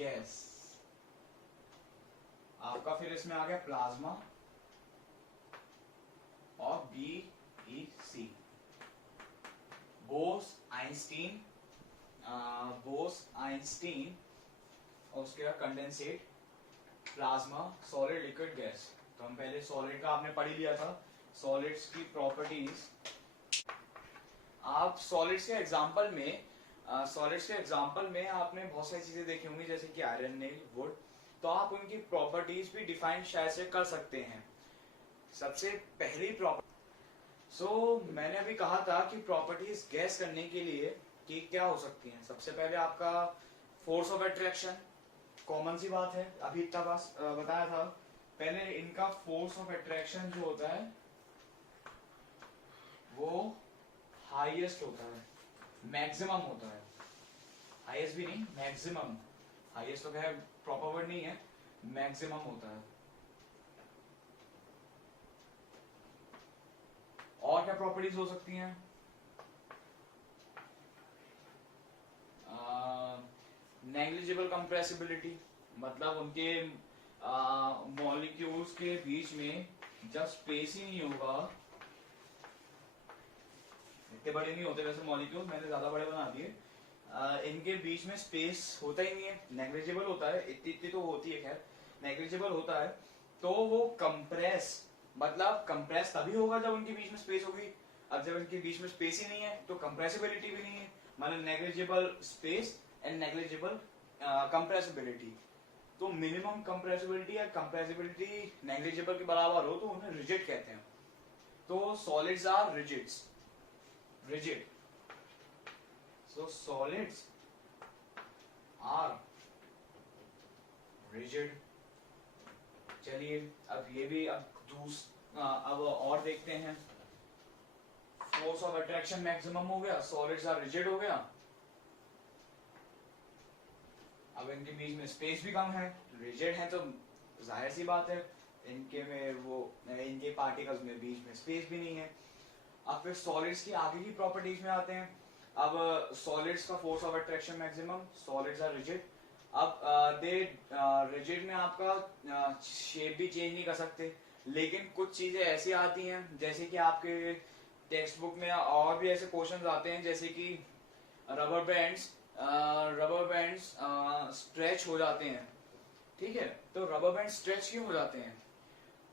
Gas. आपका फिर इसमें आ गया प्लाज्मा और BEC, बोस-आइंस्टीन, बोस-आइंस्टीन और उसके बाद condensate, plasma, solid, liquid, gas. तो हम पहले सॉलिड का आपने पढ़ ही लिया था, सॉलिड्स की प्रॉपर्टीज। आप सॉलिड्स के एग्जांपल में आपने बहुत सारी चीजें देखी होंगी, जैसे कि आयरन, नेल, वुड। तो आप उनकी प्रॉपर्टीज भी डिफाइन शायद से कर सकते हैं। सबसे पहली प्रॉपर्टी, मैंने अभी कहा था कि प्रॉपर्टीज गैस करने के लिए कि क्या हो सकती हैं। सबसे पहले आपका फोर्स ऑफ अट्रैक्शन, कॉमन सी बात है, अभी इतना बस बताया था। पहले इनका फोर्स ऑफ अट्रैक्शन जो होता है वो हाईएस्ट होता है, मैक्सिमम होता है। हाईएस्ट भी नहीं, मैक्सिमम। हाईएस्ट तो है प्रॉपर वर्ड नहीं है, मैक्सिमम होता है। और क्या प्रॉपर्टीज हो सकती हैं? नेग्लिजिबल कंप्रेसिबिलिटी, मतलब उनके मॉलिक्यूल्स के बीच में जब स्पेस ही नहीं होगा, इतने बड़े नहीं होते वैसे मॉलिक्यूल, मैंने ज्यादा बड़े बना दिए, इनके बीच में स्पेस होता ही नहीं है, नेग्लिजिबल होता है। इतनी तो होती है, खैर नेग्लिजिबल होता है। तो वो कंप्रेस, मतलब कंप्रेस तभी होगा जब उनके बीच में स्पेस होगी। अब जब इनके बीच में स्पेस ही नहीं है तो कंप्रेसिबिलिटी भी नहीं है, मतलब negligible space and negligible compressibility. तो मिनिमम कंप्रेसिबिलिटी या कंप्रेसिबिलिटी नेग्लिजिबल के बराबर हो तो उन्हें रिजिड कहते हैं। तो solids are rigids, rigid. So solids are rigid। चलिए अब ये भी अब और देखते हैं। फोर्स ऑफ अट्रैक्शन मैक्सिमम हो गया, सॉलिड्स आर रिजिड हो गया। अब इनके बीच में स्पेस भी कम है, रिजिड है तो जाहिर सी बात है इनके पार्टिकल्स में बीच में स्पेस भी नहीं है। अब फिर सॉलिड्स की आगे की प्रॉपर्टीज में आते हैं। अब सॉलिड्स का force of attraction maximum, solids are rigid. अब रिजिड में आपका शेप भी चेंज नहीं कर सकते, लेकिन कुछ चीजें ऐसी आती हैं जैसे कि आपके टेक्स्ट बुक में और भी ऐसे क्वेश्चंस आते हैं, जैसे कि रबर बैंड्स स्ट्रेच हो जाते हैं। ठीक है, तो रबर बैंड स्ट्रेच क्यों हो जाते हैं?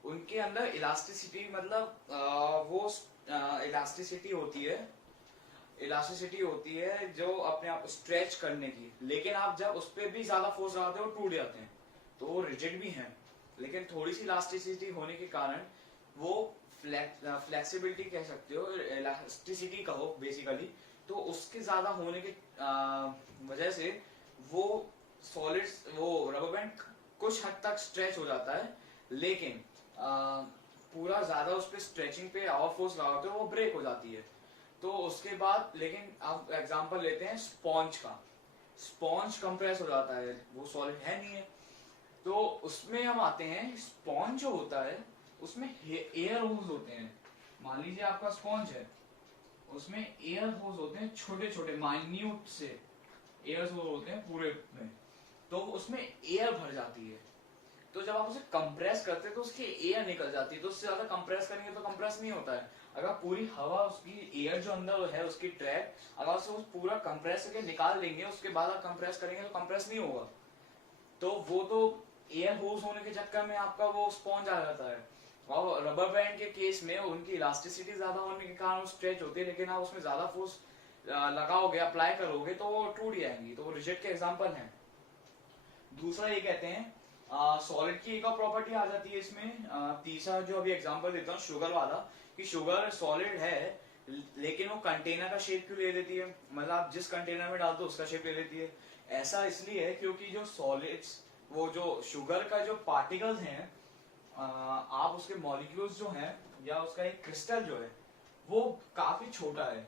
उनके अंदर इलास्टिसिटी, मतलब वो इलास्टिसिटी होती है जो अपने आप स्ट्रेच करने की, लेकिन आप जब उस पर भी ज्यादा फोर्स लगाते हो टूट जाते हैं। तो वो रिजिड भी हैं, लेकिन थोड़ी सी इलास्टिसिटी होने के कारण वो फ्लेक्सिबिलिटी कह सकते हो, इलास्टिसिटी कहो बेसिकली। तो उसके ज्यादा होने के वजह से वो सॉलिड्स, वो रबर बैंड कुछ हद तक स्ट्रेच हो जाता है, लेकिन पूरा ज्यादा उस पर स्ट्रेचिंग पे और फोर्स लगाते हो वो ब्रेक हो जाती है। तो उसके बाद, लेकिन आप एग्जांपल लेते हैं स्पॉन्ज का। स्पॉन्ज कंप्रेस हो जाता है, वो सॉलिड है नहीं है। तो उसमें हम आते हैं, स्पॉन्ज जो होता है उसमें एयर होल्स होते हैं। मान लीजिए आपका स्पॉन्ज है, उसमें एयर होल्स होते हैं, छोटे छोटे माइन्यूट से एयर होल्स होते हैं पूरे में। तो उसमें एयर भर जाती है। तो जब आप उसे कंप्रेस करते हैं तो उसकी एयर निकल जाती है। तो उससे ज्यादा कंप्रेस करेंगे तो कंप्रेस नहीं होता है। अगर पूरी हवा, उसकी एयर जो अंदर है उसकी ट्रैक, अगर उसे पूरा कंप्रेस करके निकाल देंगे उसके बाद आप कंप्रेस करेंगे तो कंप्रेस नहीं होगा। तो वो तो एयर होल्स होने के चक्कर में आपका वो स्पॉन्ज आ जाता है। और रबर बैंड के केस में उनकी इलास्टिसिटी ज्यादा होने के कारण स्ट्रेच होती है, लेकिन आप उसमें ज्यादा फोर्स लगाओगे, अप्लाई करोगे तो वो टूट जाएंगी। तो वो रिजिड के एग्जाम्पल है। दूसरा ये कहते हैं सॉलिड की एक और प्रॉपर्टी आ जाती है इसमें। तीसरा जो अभी एग्जांपल देता हूँ शुगर वाला, कि शुगर सॉलिड है लेकिन वो कंटेनर का शेप क्यों ले लेती है, मतलब आप जिस कंटेनर में डालते हो उसका शेप ले लेती है। ऐसा इसलिए है क्योंकि जो सॉलिड्स, वो जो शुगर का जो पार्टिकल्स हैं, आप उसके मॉलिक्यूल्स जो हैं या उसका एक क्रिस्टल जो है वो काफी छोटा है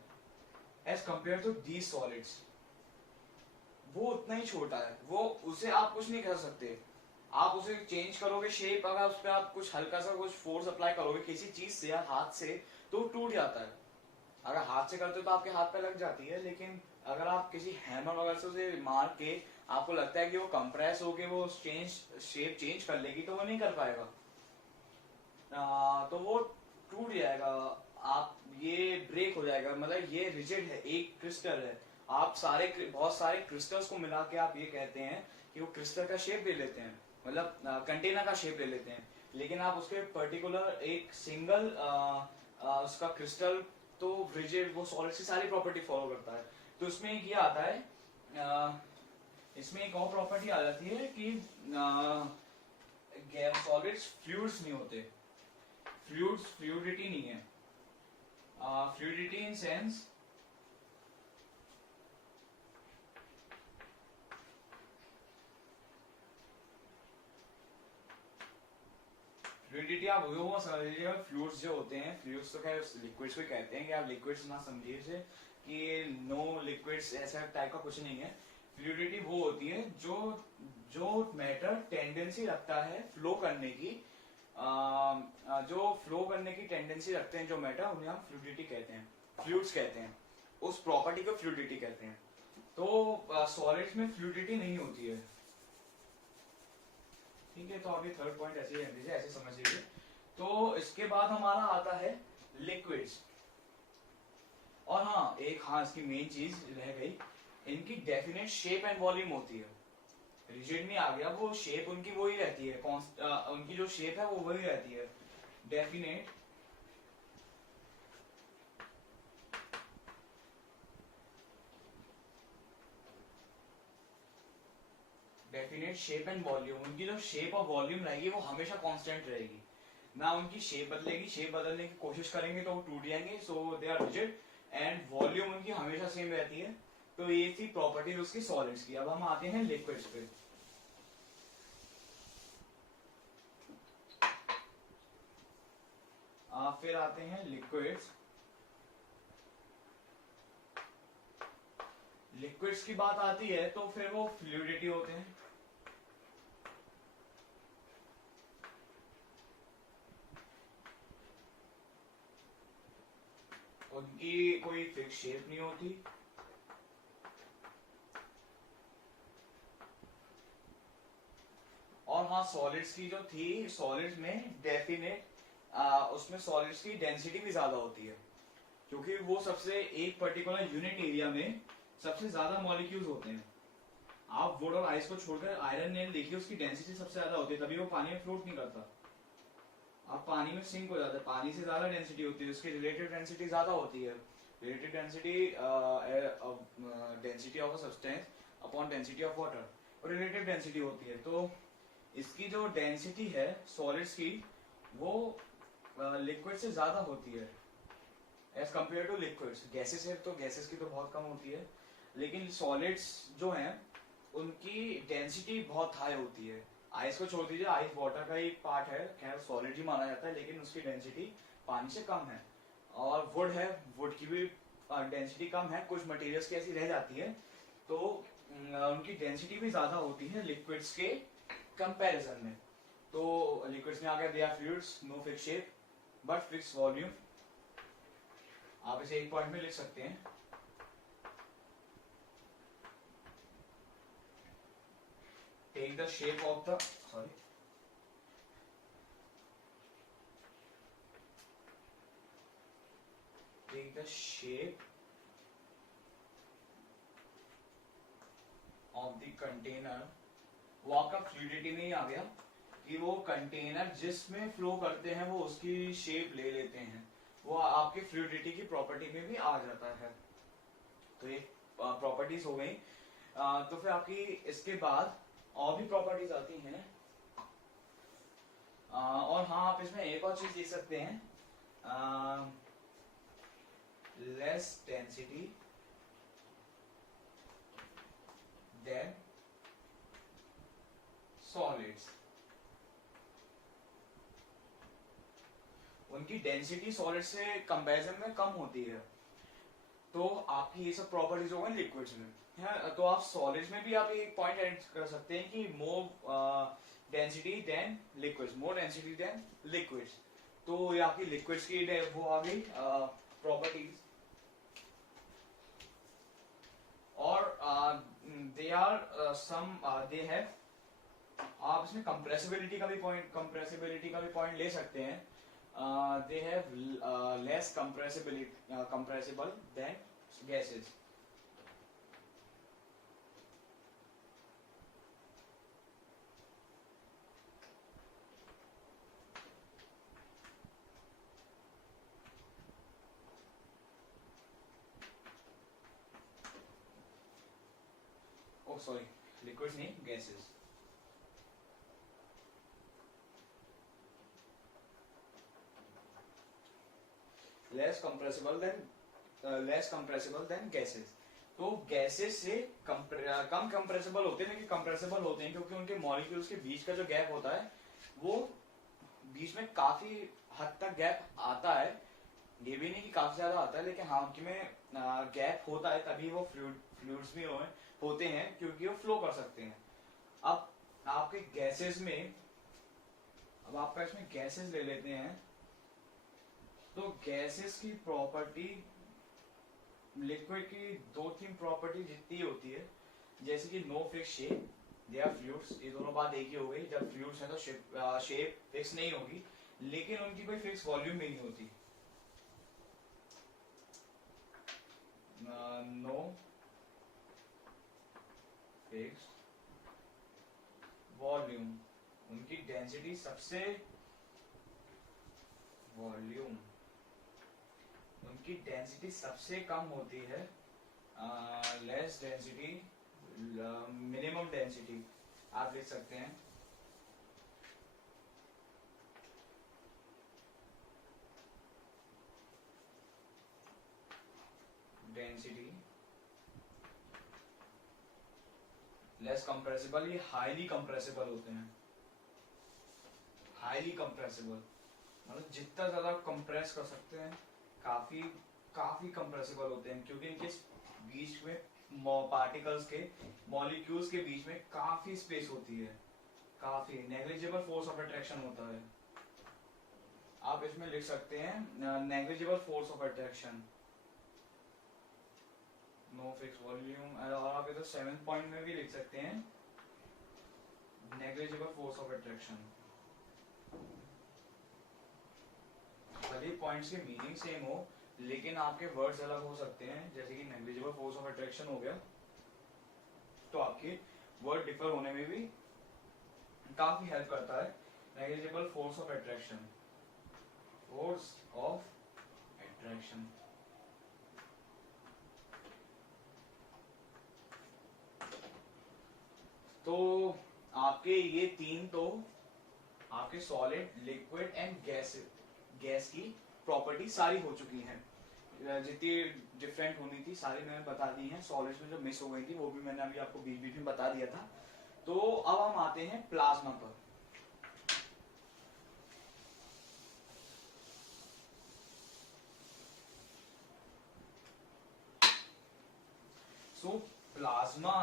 as compare to these solids. वो उतना ही छोटा है, वो उसे आप कुछ नहीं कर सकते। आप उसे चेंज करोगे शेप, अगर उस पर आप कुछ हल्का सा कुछ फोर्स अप्लाई करोगे किसी चीज से या हाथ से तो टूट जाता है। अगर हाथ से करते हो तो आपके हाथ पे लग जाती है, लेकिन अगर आप किसी हैमर वगैरह से उसे मार के आपको लगता है कि वो कंप्रेस होके वो शेप चेंज कर लेगी, तो वो नहीं कर पाएगा। तो वो टूट जाएगा, आप ये ब्रेक हो जाएगा। मतलब ये रिजिड है, एक क्रिस्टल है, आप बहुत सारे क्रिस्टल्स को मिला के आप ये कहते हैं कि वो क्रिस्टल का शेप ले लेते हैं, मतलब कंटेनर का शेप ले लेते हैं। लेकिन आप उसके पर्टिकुलर एक सिंगल उसका क्रिस्टल तो रिजिड, वो सॉलिड की सारी प्रॉपर्टी फॉलो करता है। तो इसमें एक ये आता है, इसमें एक और प्रॉपर्टी आ जाती है कि सॉलिड्स फ्लूइड्स नहीं होते, फ्लूइडिटी नहीं है। फ्लूइडिटी इन सेंस फ्लूइडिटी आप वो समझ लीजिएगा, फ्लूइड्स जो होते हैं, फ्लूइड्स तो खैर लिक्विड्स को कहते हैं, कि आप लिक्विड्स ना समझिए से कि नो लिक्विड्स ऐसा टाइप का कुछ नहीं है। फ्लूइडिटी वो होती है जो जो मैटर टेंडेंसी रखता है फ्लो करने की, जो फ्लो करने की टेंडेंसी रखते हैं जो मैटर, उन्हें हम फ्लूइडिटी कहते हैं, फ्लूइड्स कहते हैं, उस प्रॉपर्टी को फ्लूइडिटी कहते हैं। तो सॉलिड्स में फ्लूइडिटी नहीं होती है। ठीक है, तो अभी थर्ड पॉइंट ऐसे ही रख दीजिए, ऐसे समझ लीजिए। तो इसके बाद हमारा आता है लिक्विड्स। और हाँ इसकी मेन चीज रह गई, इनकी डेफिनेट शेप एंड वॉल्यूम होती है। रिजिड में आ गया, वो शेप उनकी वही रहती है, उनकी जो शेप है वो वही रहती है, definite definite shape and volume. उनकी जो शेप और वॉल्यूम रहेगी वो हमेशा कांस्टेंट रहेगी, ना उनकी शेप बदलेगी। शेप बदलने की कोशिश करेंगे तो वो टूट जाएंगे, so they are rigid. And volume उनकी हमेशा सेम रहती है। तो ये थी प्रॉपर्टीज उसकी सॉलिड्स की। अब हम आते हैं लिक्विड्स पे। फिर आते हैं लिक्विड्स। लिक्विड्स की बात आती है तो फिर वो फ्लूइडिटी होते हैं। उनकी कोई फिक्स शेप नहीं होती, और हाँ सॉलिड्स की जो थी, सॉलिड्स में डेफिनेट उसमें सॉलिड्स की डेंसिटी भी ज्यादा होती है, क्योंकि वो सबसे एक पर्टिकुलर यूनिट एरिया में सबसे ज्यादा मॉलिक्यूल्स होते हैं। आप वुड और आइस को छोड़कर आयरन नेल देखिए, उसकी डेंसिटी सबसे ज्यादा होती है, तभी वो पानी में फ्लोट नहीं करता। आप पानी में सिंक हो जाता है, पानी से ज्यादा डेंसिटी होती है, उसकी रिलेटिव डेंसिटी ज्यादा होती है। Relative density density of a substance upon density of water, और रिलेटिव डेंसिटी होती है। तो इसकी जो डेंसिटी है सॉलिड्स की, वो लिक्विड से ज्यादा होती है as compare to liquids. Gases है तो गैसेस की तो बहुत कम होती है, लेकिन सॉलिड्स जो हैं उनकी डेंसिटी बहुत हाई होती है। आइस को छोड़ दीजिए, आइस वाटर का ही पार्ट है, खैर सॉलिड ही माना जाता है, लेकिन उसकी डेंसिटी पानी से कम है। और वुड है, वुड की भी डेंसिटी कम है, कुछ मटेरियल्स की ऐसी रह जाती है, तो उनकी डेंसिटी भी ज्यादा होती है लिक्विड्स के कंपैरिजन में। तो लिक्विड्स में आ गया, they are fluids, no fix shape but fix volume. आप इसे एक पॉइंट में लिख सकते हैं। Take the shape of the take the shape of the container। वो आपका फ्लूइडिटी में ही आ गया कि वो कंटेनर जिसमें फ्लो करते हैं वो उसकी शेप ले लेते हैं, वो आपके फ्लूइडिटी की प्रॉपर्टी में भी आ जाता है। तो ये प्रॉपर्टीज हो गई। तो फिर आपकी इसके बाद और भी प्रॉपर्टीज आती हैं। और हाँ, आप इसमें एक और चीज देख सकते हैं, less density than solids। उनकी डेंसिटी सॉलिड से कंपैरिजन में कम होती है। तो आपकी ये सब प्रॉपर्टीज हो गई लिक्विड्स में। तो आप सॉलिड्स में भी आप एक पॉइंट ऐड कर सकते हैं कि मोर डेंसिटी देन लिक्विड्स, मोर डेंसिटी देन लिक्विड्स। तो ये आपकी लिक्विड्स की वो आ गई प्रॉपर्टीज। और they are some they have, आप इसमें कंप्रेसिबिलिटी का भी पॉइंट ले सकते हैं. They have less compressible than gases. Oh sorry, liquids नहीं, gases. Less compressible than gases. तो गैसेस से कम कंप्रेसिबल होते हैं, लेकिन कंप्रेसिबल होते हैं क्योंकि उनके मॉलिक्यूल्स के बीच का जो गैप होता है वो बीच में काफी हद तक गैप आता है. ये भी नहीं कि काफी ज्यादा आता है, लेकिन हाँ उनमें गैप होता है, तभी वो फ्लूइड्स भी होते हैं क्योंकि वो फ्लो कर सकते हैं. अब आपके गैसेस में, अब आपका इसमें गैसेस ले लेते हैं. तो गैसेस की प्रॉपर्टी, लिक्विड की 2-3 प्रॉपर्टी जितनी होती है, जैसे कि no fix shape, they are fluids. ये दोनों बात एक ही हो गई. जब फ्लूइड्स है तो शेप फिक्स नहीं होगी, लेकिन उनकी कोई फिक्स वॉल्यूम भी नहीं होती. No fix volume. उनकी डेंसिटी सबसे, वॉल्यूम उनकी डेंसिटी सबसे कम होती है. लेस डेंसिटी, मिनिमम डेंसिटी आप लिख सकते हैं. Density less compressible. ये हाईली कंप्रेसिबल होते हैं. हाईली कंप्रेसिबल मतलब जितना ज्यादा कंप्रेस कर सकते हैं, काफी काफी कंप्रेसिबल होते हैं, क्योंकि इनके बीच में पार्टिकल्स के, मॉलिक्यूल्स के बीच में काफी स्पेस होती है. काफी नेग्लिजिबल फोर्स ऑफ अट्रैक्शन होता है. आप इसमें लिख सकते हैं negligible force of attraction. No fix volume. और आप इधर 7th पॉइंट में भी लिख सकते हैं नेग्लिजिबल फोर्स ऑफ अट्रैक्शन. भले पॉइंट्स के मीनिंग सेम हो, लेकिन आपके वर्ड्स अलग हो सकते हैं. जैसे कि नेग्लिजिबल फोर्स ऑफ अट्रैक्शन हो गया, तो आपके वर्ड डिफर होने में भी काफी हेल्प करता है. Negligible force of attraction, force of attraction. तो आपके ये तीन तो आपके सॉलिड, लिक्विड एंड गैस की प्रॉपर्टी सारी हो चुकी हैं. जितनी डिफरेंट होनी थी सारी मैंने बता दी हैं. सॉलिड्स में जो मिस हो गई थी वो भी मैंने अभी आपको बीच बीच में बता दिया था. तो अब हम आते हैं प्लाज्मा पर. सो प्लाज्मा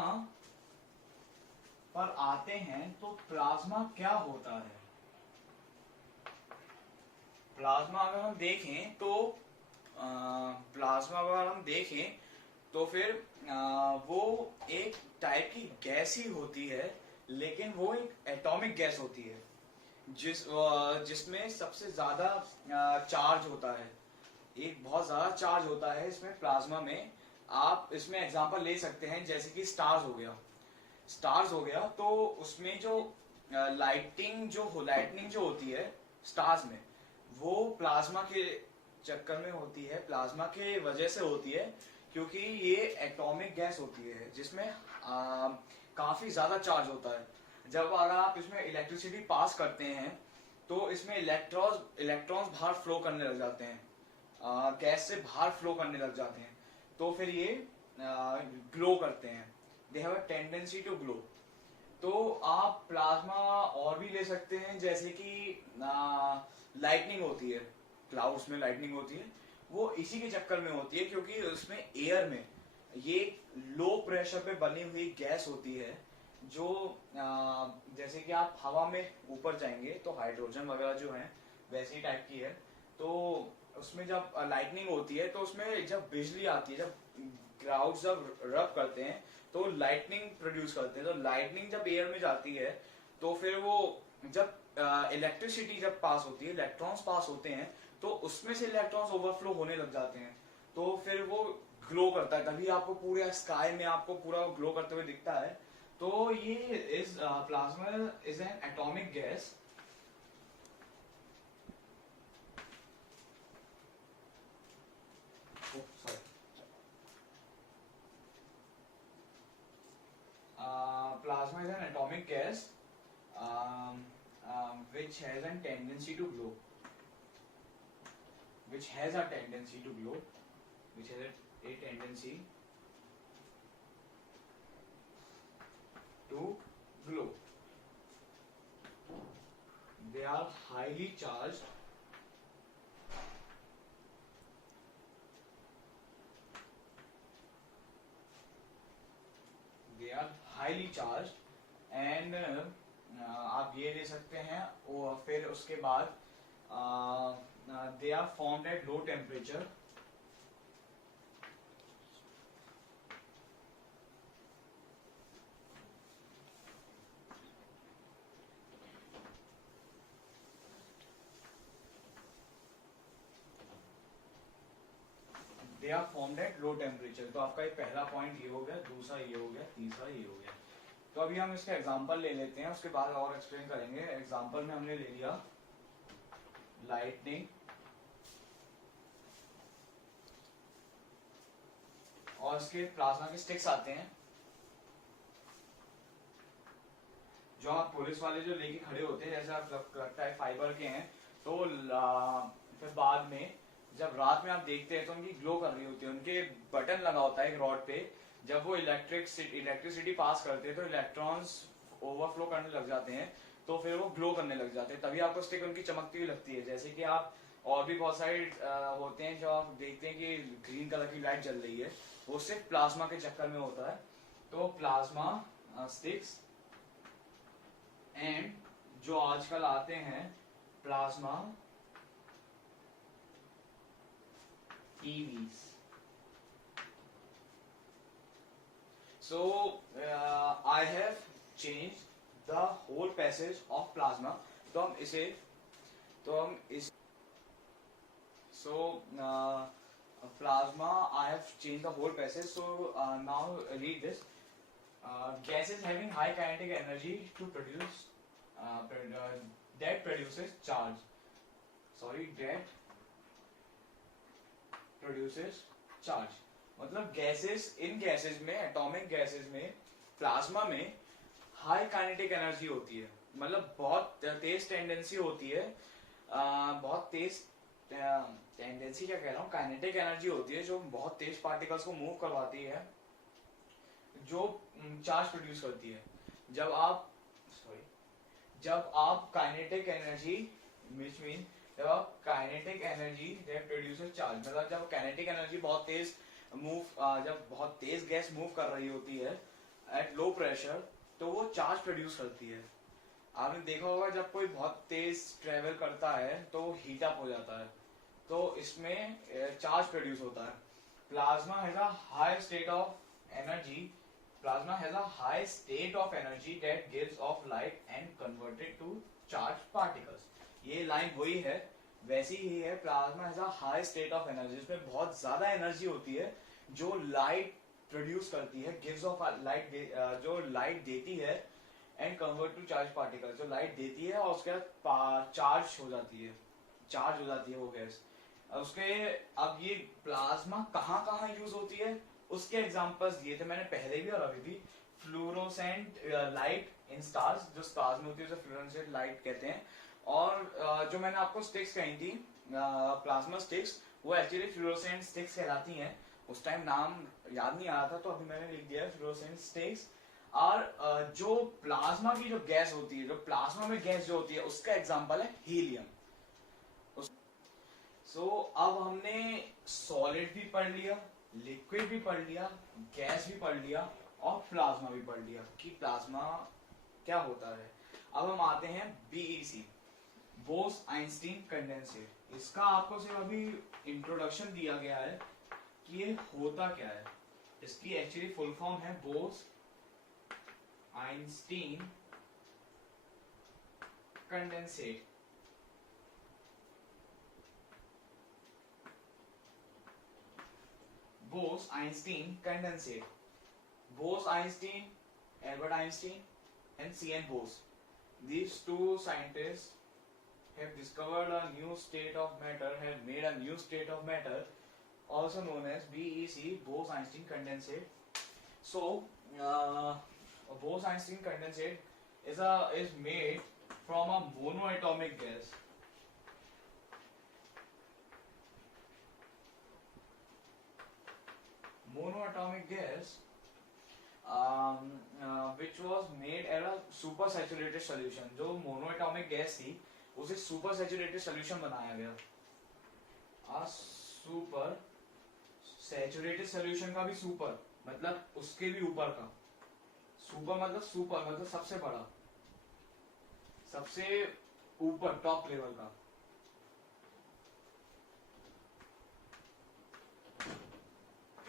पर आते हैं. तो प्लाज्मा क्या होता है? प्लाज्मा अगर हम देखें तो प्लाज्मा अगर हम देखें तो फिर वो एक टाइप की गैस ही होती है, लेकिन वो एक एटॉमिक गैस होती है जिसमें सबसे ज्यादा चार्ज होता है. एक बहुत ज्यादा चार्ज होता है इसमें प्लाज्मा में. आप इसमें एग्जांपल ले सकते हैं, जैसे कि स्टार्स हो गया. तो उसमें जो लाइटनिंग जो होती है स्टार्स में, वो प्लाज्मा के चक्कर में होती है, प्लाज्मा के वजह से होती है, क्योंकि ये एटॉमिक गैस होती है जिसमें काफी ज्यादा चार्ज होता है. जब अगर आप इसमें इलेक्ट्रिसिटी पास करते हैं तो इसमें इलेक्ट्रॉन्स बाहर फ्लो करने लग जाते हैं, गैस से बाहर फ्लो करने लग जाते हैं. तो फिर ये ग्लो करते हैं. They have a tendency to glow. तो आप प्लाज्मा और भी ले सकते हैं, जैसे कि लाइटनिंग होती है, क्लाउड्स में लाइटनिंग होती है, वो इसी के चक्कर में होती है, क्योंकि उसमें एयर में ये लो प्रेशर पे बनी हुई गैस होती है, जो जैसे कि आप हवा में ऊपर जाएंगे तो हाइड्रोजन वगैरह जो है वैसी टाइप की है. तो उसमें जब लाइटनिंग होती है तो उसमें जब बिजली आती है, जब क्लाउड्स जब रब करते हैं तो लाइटनिंग प्रोड्यूस करते हैं। तो लाइटनिंग जब एयर में जाती है तो फिर वो जब इलेक्ट्रिसिटी जब पास होती है, इलेक्ट्रॉन्स पास होते हैं, तो उसमें से इलेक्ट्रॉन्स ओवरफ्लो होने लग जाते हैं, तो फिर वो ग्लो करता है, तभी आपको पूरे स्काई में आपको पूरा ग्लो करते हुए दिखता है। तो ये is plasma is an atomic gas plasma is an atomic gas which has a tendency to glow, which has a tendency to glow, which has a tendency to glow. They are highly charged. They are highly charged and आप ये ले सकते हैं, और फिर उसके बाद they are formed at low temperature. They are formed at low temperature. तो आपका ये पहला पॉइंट ये हो गया, दूसरा ये हो गया, तीसरा ये हो गया। तो अभी हम इसका एग्जांपल ले लेते हैं, उसके बाद और एक्सप्लेन करेंगे। एग्जांपल में हमने ले लिया लाइटनिंग, और इसके प्लाज्मा के स्टिक्स आते हैं जो आप पुलिस वाले जो लेके खड़े होते हैं, जैसे आप लगता है फाइबर के हैं, तो फिर बाद में जब रात में आप देखते हैं तो उनकी ग्लो कर रही होती है, उनके बटन लगा होता है एक रॉड पे, जब वो इलेक्ट्रिसिटी पास करते हैं तो इलेक्ट्रॉन्स ओवरफ्लो करने लग जाते हैं, तो फिर वो ग्लो करने लग जाते हैं, तभी आपको स्टिक उनकी चमकती हुई लगती है। जैसे कि आप और भी बहुत सारे होते हैं जो आप देखते हैं कि ग्रीन कलर की लाइट जल रही है, वो सिर्फ प्लाज्मा के चक्कर में होता है। तो प्लाज्मा स्टिक्स एंड जो आजकल आते हैं plasma EVs. So I have changed the whole passage of plasma. तो हम इस plasma I have changed the whole passage. So now read this. Gases having high kinetic energy to produce that produces charge. That produces charge. मतलब gases, इन gases में, atomic gases में, plasma में high kinetic energy होती है, मतलब बहुत तेज tendency होती है, बहुत तेज टेंडेंसी क्या कह रहा हूँ, काइनेटिक एनर्जी होती है जो बहुत तेज पार्टिकल्स को मूव करवाती है, जो चार्ज प्रोड्यूस करती है। जब आप काइनेटिक एनर्जी विच मीन जब आप kinetic energy that produces charge, मतलब जब काइनेटिक एनर्जी बहुत तेज जब बहुत तेज गैस मूव कर रही होती है एट लो प्रेशर, तो वो चार्ज प्रोड्यूस करती है। आपने देखा होगा जब कोई बहुत तेज ट्रेवल करता है तो हीट अप हो जाता है, तो इसमें चार्ज प्रोड्यूस होता है। Plasma has a high state of energy Plasma has a high state of energy that gives off light and converted to charged particles. ये लाइन वही है, वैसी ही है। Plasma has a high state of energy, इसमें बहुत ज्यादा energy होती है जो लाइट प्रोड्यूस करती है, गिव्स ऑफ लाइट, जो लाइट देती है, and convert to charge particle, जो लाइट देती है और उसके बाद चार्ज हो जाती है वो गैस। उसके अब ये प्लाज्मा कहाँ कहाँ यूज होती है उसके एग्जांपल्स दिए थे मैंने पहले भी और अभी भी। फ्लोरोसेंट लाइट इन स्टार्स, जो स्टार्स में होती है उसे फ्लोरोसेंट लाइट कहते हैं। और जो मैंने आपको स्टिक्स कही थी प्लाज्मा स्टिक्स, वो एक्चुअली फ्लोरोसेंट स्टिक्स कहलाती हैं। उस टाइम नाम याद नहीं आ रहा था तो अभी मैंने लिख दिया फ्लोरोसेंट स्टिक्स। और जो प्लाज्मा की जो गैस होती है, जो प्लाज्मा में गैस जो होती है, उसका एग्जाम्पल है हीलियम। अब हमने सॉलिड भी पढ़ लिया, लिक्विड भी पढ़ लिया, गैस भी पढ़ लिया और प्लाज्मा भी पढ़ लिया कि प्लाज्मा क्या होता है। अब हम आते हैं बीईसी, बोस आइंस्टीन कंडेंसर। इसका आपको सिर्फ अभी इंट्रोडक्शन दिया गया है कि ये होता क्या है। इसकी एक्चुअली फुल फॉर्म है Bose Einstein condensate. Bose Einstein condensate. Bose Einstein, Albert Einstein and C.N. Bose. These two scientists have discovered a new state of matter, have made a new state of matter, also known as BEC, Bose-Einstein condensate. So, Bose-Einstein condensate is made from a monoatomic gas. Monoatomic gas, which was made as a super saturated solution. जो monoatomic gas थी उसे super saturated solution बनाया गया। a super saturated solution का भी super मतलब उसके भी ऊपर का, super मतलब सबसे बड़ा, सबसे ऊपर टॉप लेवल का।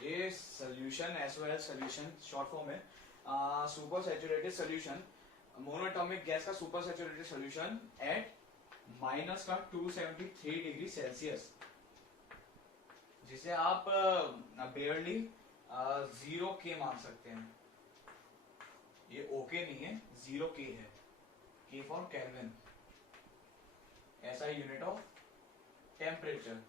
ये solution SOL solution short form है, super saturated solution, monoatomic gas का super saturated solution at minus का 273 डिग्री सेल्सियस, जिसे आप बेयरली 0K मान सकते हैं। ये ओके नहीं है, 0K है, K फॉर केल्विन, ऐसा यूनिट ऑफ टेम्परेचर।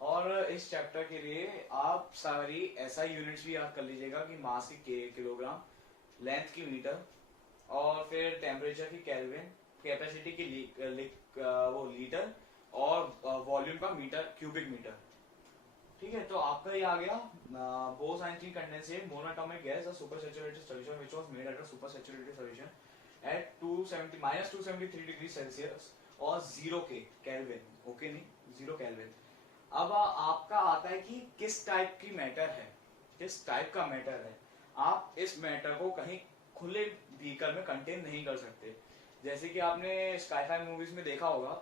और इस चैप्टर के लिए आप सारी SI यूनिट्स भी याद कर लीजिएगा कि मास की किलोग्राम, लेंथ की मीटर, और फिर टेम्परेचर की केल्विन, कैपेसिटी की वो लीटर, और वॉल्यूम का मीटर, क्यूबिक मीटर। ठीक है, तो आपका ये आ गया Bose-Einstein condensate monoatomic gas, a super saturated solution which was made at a super saturated solution at 273 degree Celsius और 0K केल्विन, ओके नहीं, 0 केल्विन। अब आपका आता है कि किस टाइप की मैटर है, किस टाइप का मैटर है। आप इस मैटर को कहीं खुले बीकर में कंटेन नहीं कर सकते। जैसे कि आपने स्काई-फाई मूवीज में देखा होगा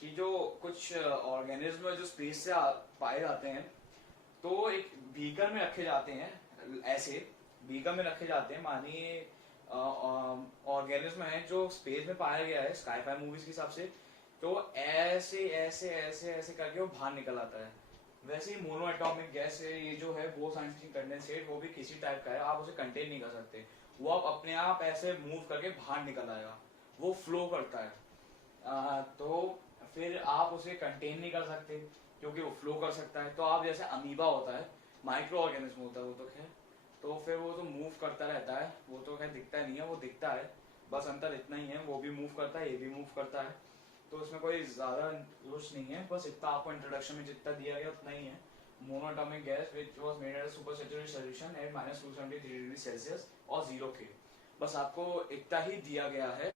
कि जो कुछ ऑर्गेनिज्म जो स्पेस से पाए जाते हैं, तो एक बीकर में रखे जाते हैं, ऐसे बीकर में रखे जाते हैं। मानिए ऑर्गेनिज्म है जो स्पेस में पाया गया है स्काई-फाई मूवीज के हिसाब से, तो ऐसे ऐसे ऐसे ऐसे करके वो बाहर निकल आता है। वैसे ही मोनोएटॉमिक गैस है ये जो है बोस-आइंस्टीन कंडेंसेट, वो भी किसी टाइप का है, आप उसे कंटेन नहीं कर सकते। वो आप अपने आप ऐसे मूव करके बाहर निकल आएगा, वो फ्लो करता है। तो फिर आप उसे कंटेन नहीं कर सकते क्योंकि वो फ्लो कर सकता है। तो आप जैसे अमीबा होता है, माइक्रो ऑर्गेनिज्म होता है वो, तो खैर तो फिर वो तो मूव करता रहता है, वो तो खैर दिखता नहीं है, वो दिखता है, बस अंतर इतना ही है, वो भी मूव करता है, ये भी मूव करता है। तो इसमें कोई ज्यादा कुछ नहीं है, बस इतना आपको इंट्रोडक्शन में जितना दिया गया उतना ही है। Monoatomic gas which was made at a super saturated solution at -273 degree Celsius और 0K, बस आपको इतना ही दिया गया है।